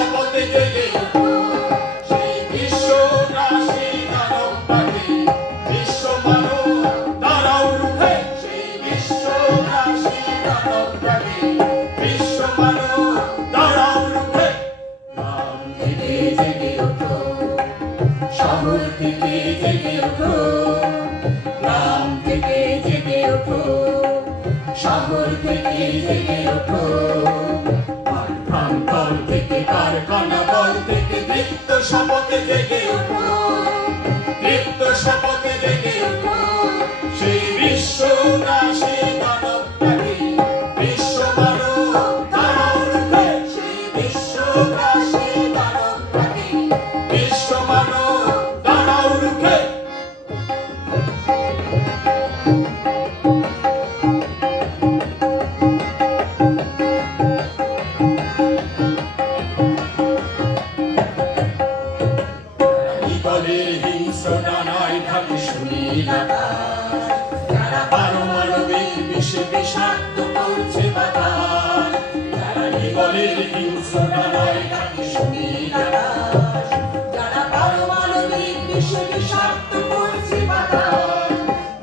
শপথে জেগে ওঠো সেই বিশ্বগ্রাসী দানব ডাকে বিশ্ব মানব দাঁড়াও রুখে সেই বিশ্বগ্রাসী দানব ডাকে বিশ্ব মানব দাঁড়াও রুখে গ্রাম থেকে জেগে ওঠো শহর থেকে জেগে ওঠো গ্রাম থেকে জেগে ওঠো শহর থেকে জেগে ওঠো প্রান্তর থেকে কারখানা বল থেকে দীপ্ত শপথে জেগে ওঠো দীপ্ত শপথে জেগে ওঠো সেই বিশ্বগ্রাসী দানব ডাকে বিশ্ব মানব দাঁড়াও রুখে সেই বিশ্বগ্রাসী দানব ডাকে বিশ্ব মানব দাঁড়াও রুখে হিংস্র ডানায় ঢাকে সুনীল আকাশ যারা পারমাণবিক বিষে বিষাক্ত করছে বাতাস যারা ঈগলের হিংস্র ডানায় ঢাকে সুনীল আকাশ যারা পারমাণবিক বিষে বিষাক্ত করছে বাতাস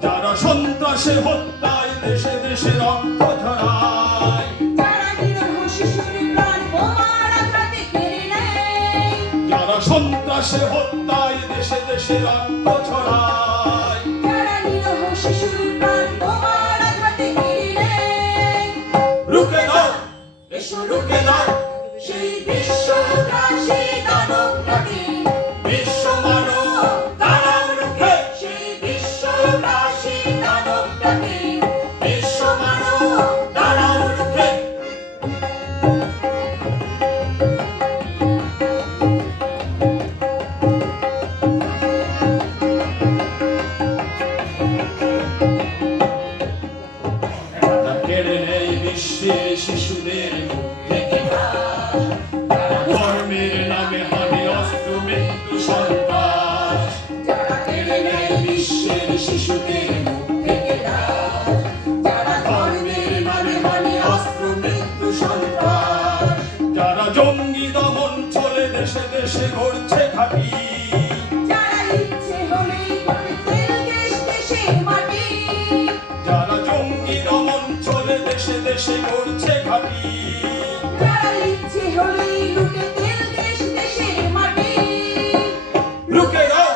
যারা সন্ত্রাসে হত্যায় দেশে দেশে রক্ত ঝরায় যারা নিরীহ শিশুর প্রাণ বোমার আঘাতে কেড়ে নেয় যারা সন্ত্রাসে হত্যায় দেশে দেশে রক্ত ছড়ায় যারা নিরীহ শিশুর প্রাণ বোমার আঘাতে কেড়ে নেয় রুখে দাও এসো রুখে দাও সেই বিশ্বগ্রাসী দানব ডাকে বিশ্ব মানব দাঁড়াও রুখে সেই বিশ্বগ্রাসী দানব ডাকে বিশ্ব মানব দাঁড়াও রুখে বিশ্বের শিশুদের মুখে ধর্মের নামে হানি অস্ত্র মৃত্যু সন্ত্রাস যারা কেড়ে নেয় বিশ্বের শিশুদের মুখে যারা ধর্মের নামে হানি অস্ত্র মৃত্যু সন্ত্রাস যারা জঙ্গি দমন চলে দেশে দেশে গড়ছে ঘাঁটি যারা ইচ্ছে হলেই দেশ দেশের মাটি যারা জঙ্গি দমন চলে দেশে দেশে গড়ছে ঘাঁটি যারা ইচ্ছে হলেই লুটে তেল দেশ দেশের মাটি রুখে দাও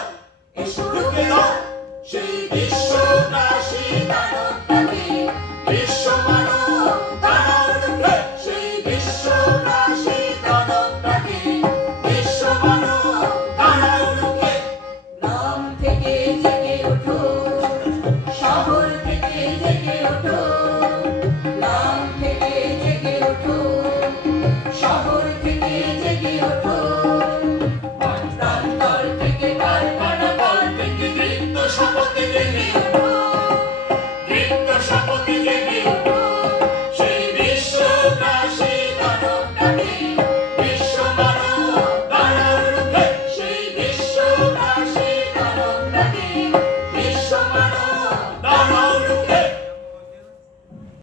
এসো রুখে দাও সেই বিশ্বগ্রাসী দানব ডাকে বিশ্ব মানব দাঁড়াও রুখে সেই বিশ্বগ্রাসী দানব ডাকে বিশ্ব মানব দাঁড়াও রুখে গ্রাম থেকে জেগে ওঠো শহর থেকে জেগে ওঠো গ্রাম থেকে জেগে ওঠো শহর